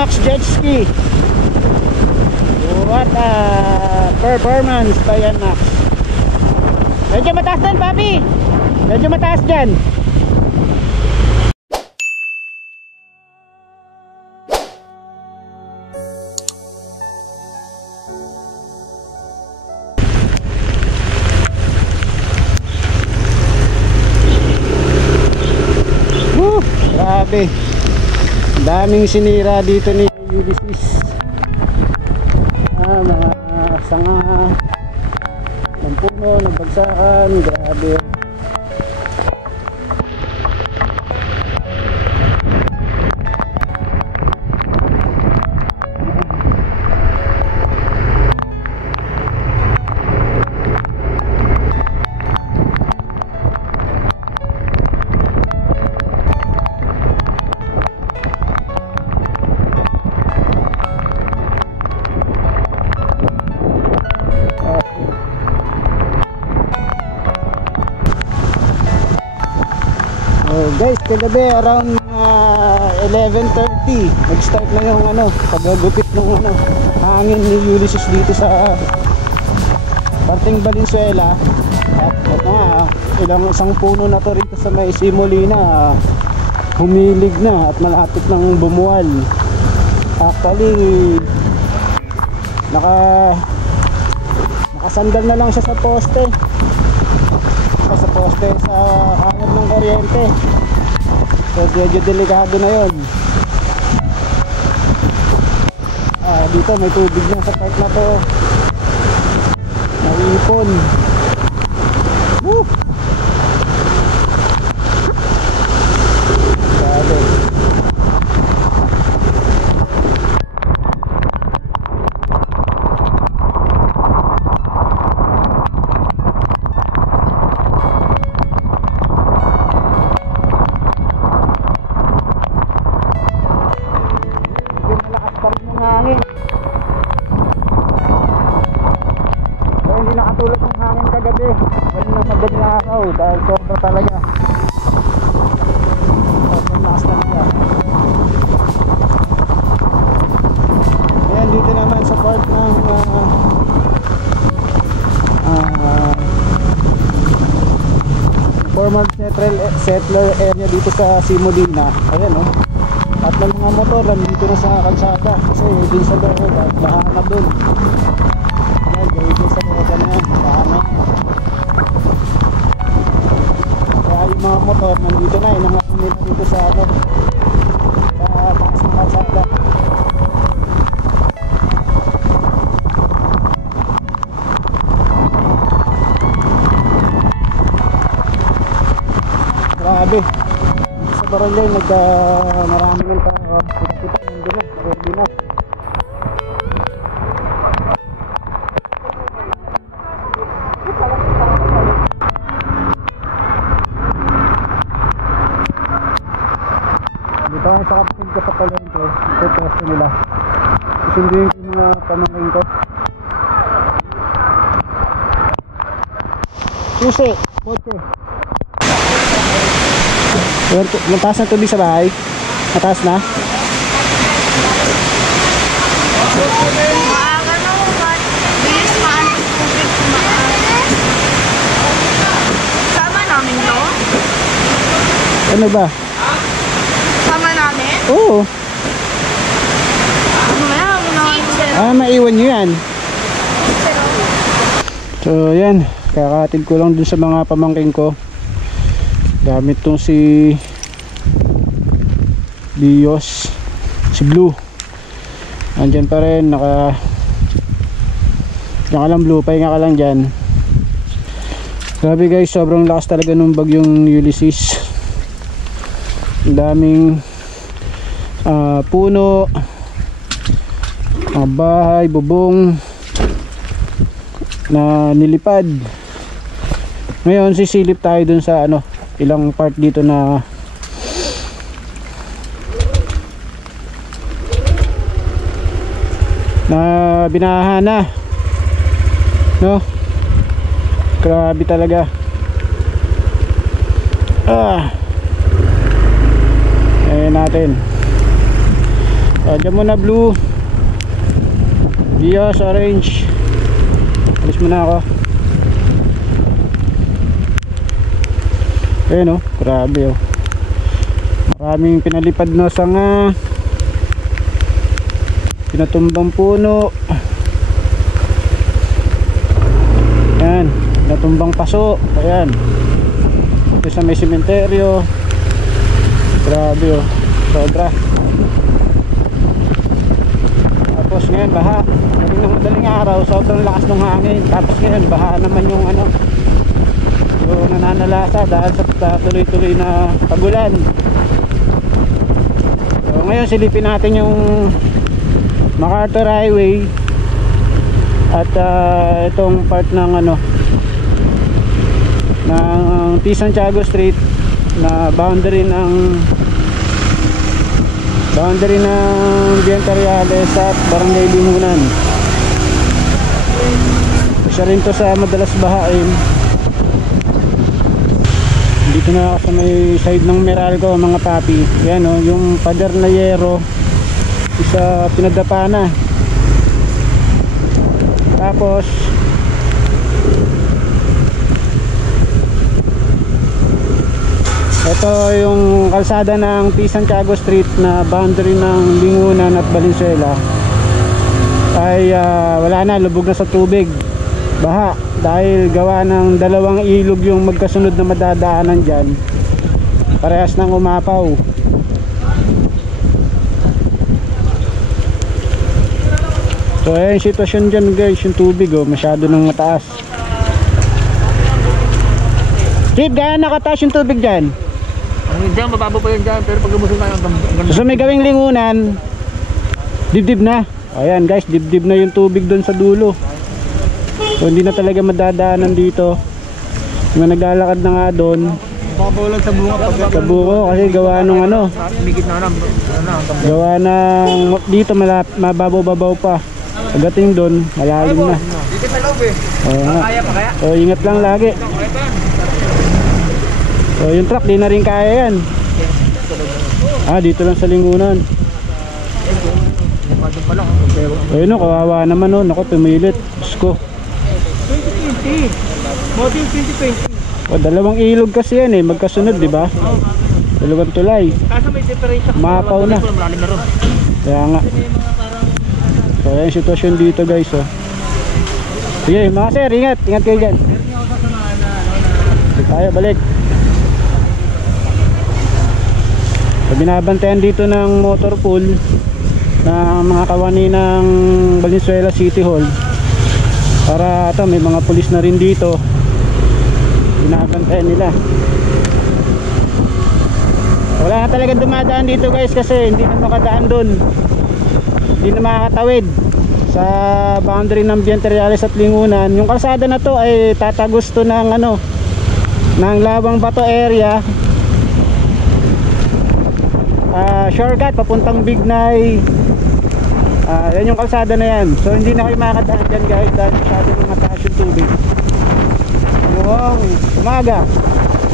Max Jet Ski. What a performance pa yan, Max. Medyo mataas din, papi. Medyo mataas dyan. Grabe, daming sinira dito ni Ulysses. Mga sanga ng puno, ng bagsakan. Grabe. Guys, kagabi around 11:30 nag-start na yung paggagupit ng hangin ni Ulysses dito sa parting Valenzuela. At isang puno na to rito sa may Simolina humilig na at malapit ng bumuwal. Actually nakasandal na lang siya sa poste, sa awat ng kuryente. So medyo delikado na yun. Dito may tubig na sa part na to, naipon. Woo! Grabe. Dahil sobra talaga. Sobrang lakas talaga. Ayan, dito naman sa part ng former settler area dito sa Simolina. Ayan at ng mga motor nandito na sa kalsada kasi din sa loob at baha na dun. Ayan, gawin din sa loob na baha na. Yung mga motor nandito na, inangalan nila dito sa taas ng kalsada. Grabe, sa barangay marami ng kita nandun na, ready na. Dito ako sa kapatid ko sa palengke, ito pwesto nila. Susunduin ko yung mga pamangkin ko. Susi, kotse. Mataas na tubig sa bahay? Mataas na? Sama namin to? Ano ba? Sama namin? Oo. Maiwan nyo yan. So yan, kakatid ko lang dun sa mga pamangking ko. Gamit tong si Bios, si Blue. Andyan pa rin, naka lang Blue, pahinga ka lang dyan. Grabe guys, sobrang lakas talaga nung bagyong Ulysses. Ang daming puno, mga bahay, bubong na nilipad. Ngayon sisilip tayo dun sa ilang part dito na binaha na, no? Grabe talaga. Ayan natin. Dyan muna blue. Dios, orange. Alis muna ako. Ayun oh, grabe oh. Maraming pinalipad na sanga, pinatumbang puno. Ayan, pinatumbang paso. Ayan, ito sa may sementeryo. Grabe oh, sobra. Tapos ngayon baha. Madaling araw, sobrang lakas ng hangin. Tapos ngayon baha naman yung ano, yung nananalasa dahil sa tuloy-tuloy na pagulan. So ngayon silipin natin yung MacArthur Highway at itong part ng ano, ng T. Santiago Street na boundary ng Vientariales at Barangay Lingunan. Isa rin to sa madalas bahain. Dito na ako sa may side ng Meralco mga papi. Yan o, yung pader na yero isa pinadapa na. Tapos ito yung kalsada ng T. Santiago Street na boundary ng Lingunan at Valenzuela ay wala na, lubog na sa tubig, baha, dahil gawa ng dalawang ilog yung magkasunod na madadaanan dyan, parehas nang umapaw. So ayan yung sitwasyon dyan guys, yung tubig oh, masyado nang mataas. Steve, gaya nakataas yung tubig dyan? Diyan, mababa pa yun dyan, pero pag lumusong tayo so may gawing Lingunan, dibdib na. Ayan guys, dibdib na yung tubig doon sa dulo. So hindi na talaga madadaanan dito. Yung naglalakad na nga doon, mababaw lang sa bunga pag sa buko kasi gawa nung ano, migit na gawa ng dito mababaw-babaw pa. Pagdating doon, malalim na. dikit na loob eh. Kaya pa kaya? So ingat lang lagi. So yung truck di na rin kaya yan. Dito lang sa Lingunan. Ayun o, kawawa naman o. Naku, pumilit. Diyos ko. 2020 model 2020. Dalawang ilog kasi yan eh, magkasunod di ba? Dalawang tulay. Kaso may diferensya. Mapaw na. Kaya nga. So ayan yung sitwasyon dito guys oh. Sige mga sir, ingat kayo dyan. Sige tayo, balik. So, binabantayan dito ng motor pool ng mga kawani ng Valenzuela City Hall para ito, may mga pulis na rin dito, binabantayan nila. Wala na talaga dumadaan dito guys kasi hindi na makadaan doon, hindi na makakatawid sa boundary ng Vientariales at Lingunan. Yung kalsada na to ay tatagos to ng ano, ng Lawang Bato area, shortcut papuntang Bignay. Yan yung kalsada na yan. So hindi na kayo makakadaan dyan guys dahil masyado nang mataas yung tubig noong umaga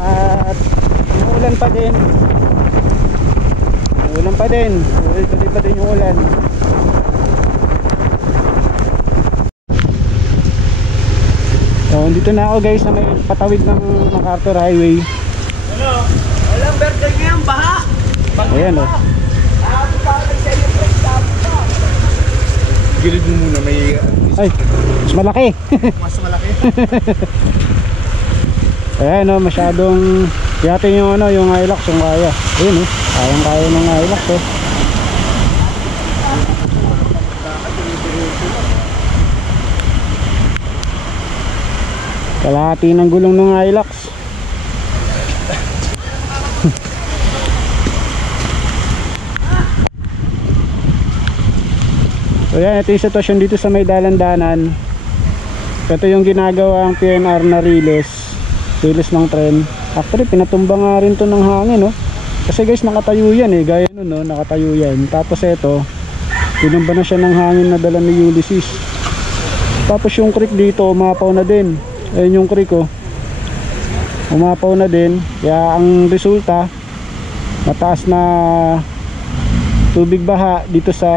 at umuulan pa din. Tuloy pa din yung ulan. So dito na ako guys sa may patawid ng MacArthur Highway. Walang birthday ngayon, baha. Ayan o. Gilid mo muna, may Ay, mas malaki. mas malaki. Ayan o, masyadong yatin yung ano, yung Hilux, yung kaya. Ayun o, kaya ng Hilux o. Kalahati ng gulong ng Hilux. So yan, ito yung sitwasyon dito sa may dalandanan. Ito yung ginagawa ang PNR na riles ng tren. Actually pinatumba nga rin to ng hangin no? Kasi guys nakatayo yan eh, gaya nun no, nakatayo yan. Tapos ito, tinumba na siya ng hangin na dala ni Ulysses. Tapos yung creek dito umapaw na din. Ayun yung creek oh, umapaw na din. Kaya ang resulta, mataas na tubig baha dito sa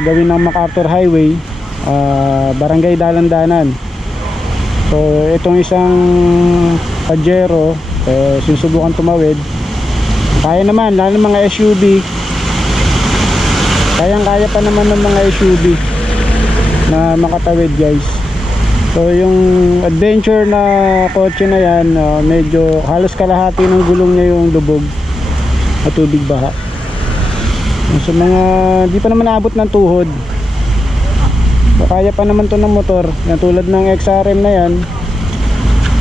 gawin ng MacArthur Highway, Barangay Dalandanan. So itong isang Pajero sinusubukan tumawid. Kaya naman, lalo ng mga SUV, kayang-kaya pa naman ng mga SUV na makatawid guys. So yung adventure na kotse na yan, medyo halos kalahati ng gulong niya yung lubog at tubig baha. So mga di pa naman naabot ng tuhod, so kaya pa naman to ng motor. Yan, tulad ng XRM na yan,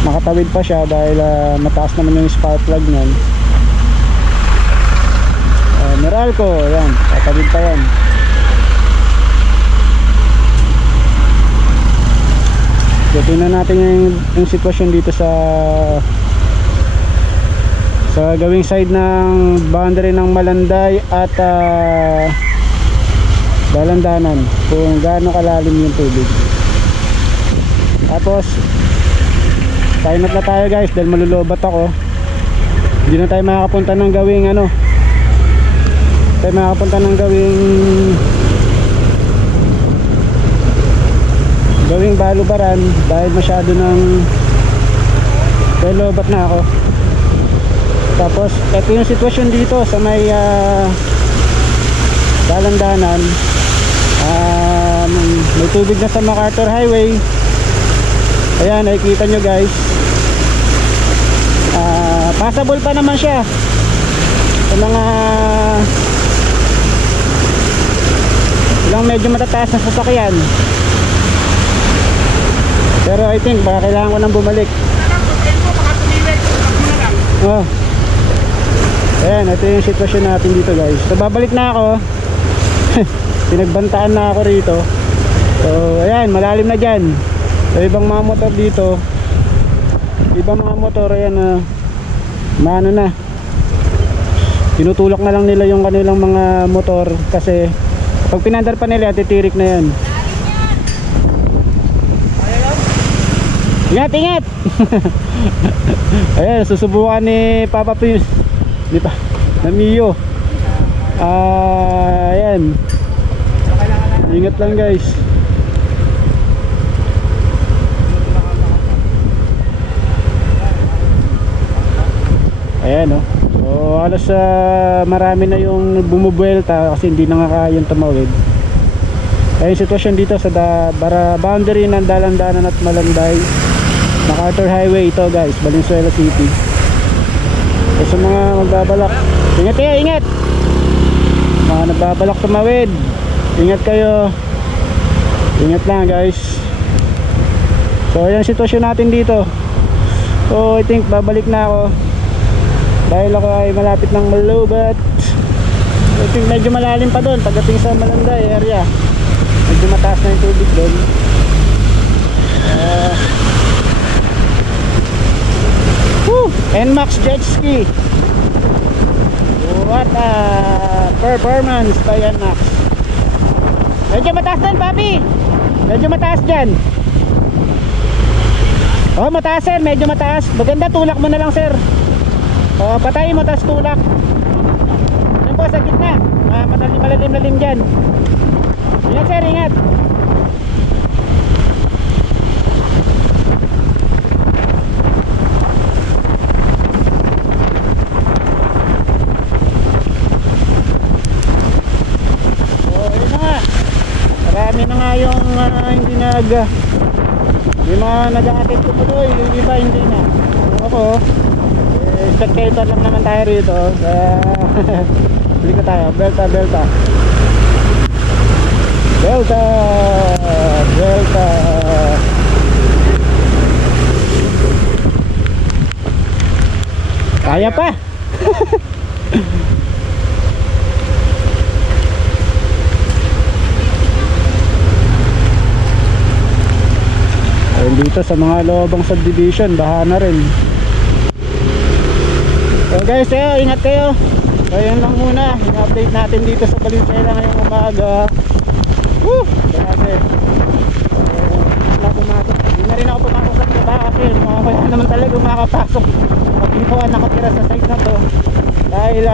makatawid pa siya dahil mataas naman yung spark plug nyan. Meralco, yan, katawid pa yan. So tingnan natin yung sitwasyon dito sa gawing side ng boundary ng Malanday at Dalandanan, kung gaano kalalim yung tubig. Tapos time out na tayo guys dahil malulobat ako. Hindi na tayo makakapunta ng gawing gawing Balubaran dahil masyado ng lobat na ako. Tapos ito yung sitwasyon dito sa may Dalandanan. May tubig na sa MacArthur Highway. Ayan, nakikita nyo guys. Passable pa naman siya sa mga ilang medyo matataas na sasakyan. Pero I think baka kailangan ko nang bumalik. Oh. Ayan, ito yung sitwasyon natin dito guys. So babalik na ako. Pinagbantaan na ako rito. So ayan, malalim na dyan. So ibang mga motor dito, ibang mga motor ayan, maano na, tinutulak na lang nila yung kanilang mga motor kasi pag pinandar pa nila titirik na yan. Ingat, ingat. Ayan, susubukan ni Papa Pius, na Mio. Ayan, ingat lang guys. Ayan, oh. So halos marami na yung bumubuelta kasi hindi na nga kayang tumawid. Kaya yung sitwasyon dito sa boundary ng Dalandanan at Malanday, MacArthur Highway ito guys, Valenzuela City. So sa mga magbabalak, ingat kayo, ingat. Mga nagbabalak tumawid, ingat kayo. Ingat lang guys. So ayan sitwasyon natin dito. So I think babalik na ako dahil ako ay malapit ng malubat. I think medyo malalim pa doon pagdating sa Malanday area. Medyo mataas na yung tubig doon. NMAX jet ski. What a performance by NMAX. Medyo mataas din, papi. Medyo mataas dyan. Oh, mataas sir, medyo mataas. Maganda, tulak mo na lang sir. Patayin mo, tas tulak. Yan po, sa gitna. Malalim-lalim dyan. Ingat sir, ingat. Marami na nga yung hindi yung mga nag-a-attend ko po doon, yung iba hindi na. Ako, spectator lang naman tayo rito. Balik na tayo, Belta kaya pa. Ayun, dito sa mga loobang subdivision baha na rin. So guys, ingat kayo. So yun lang muna, i-update natin dito sa Valenzuela ngayong umaga. Grabe. Hindi na rin ako pumasok sa baba kasi wala naman talaga makakapasok pag hindi po nakatira sa site na to. dahil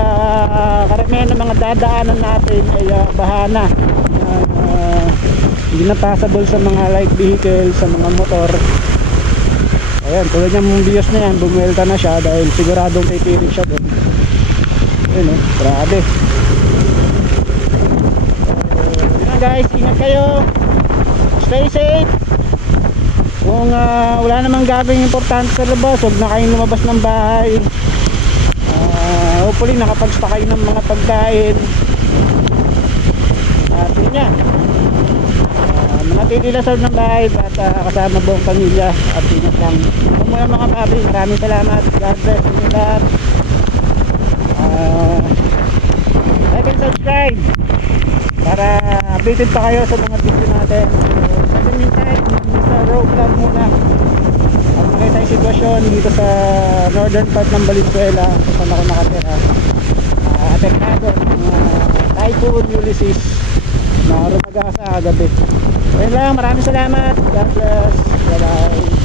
karamihan ng mga dadaanan natin ay bahana, hindi na passable sa mga light vehicle, sa mga motor. Ayan, tulad ng bios na yan, bumuelta na siya dahil siguradong titirik siya doon. Ayun grabe. Yun na guys, ingat kayo, stay safe. Kung wala namang gagawing importante sa labas, huwag na kayong lumabas ng bahay. Hopefully nakapagsta kayo ng mga pagkain. At yun yan, manatili lang sa loob ng bahay at kasama buong pamilya. At ingat lang. Kung muna mga papi, maraming salamat. God bless inyo lahat. Like and subscribe para updated pa kayo sa mga video natin. So, sa meantime, sa road vlog muna at makita yung sitwasyon dito sa northern part ng Valenzuela kung saan ako nakatira. Apektado ng Typhoon Ulysses na rumagasa kagabi. Ayun lang, maraming salamat. God bless. Bye bye.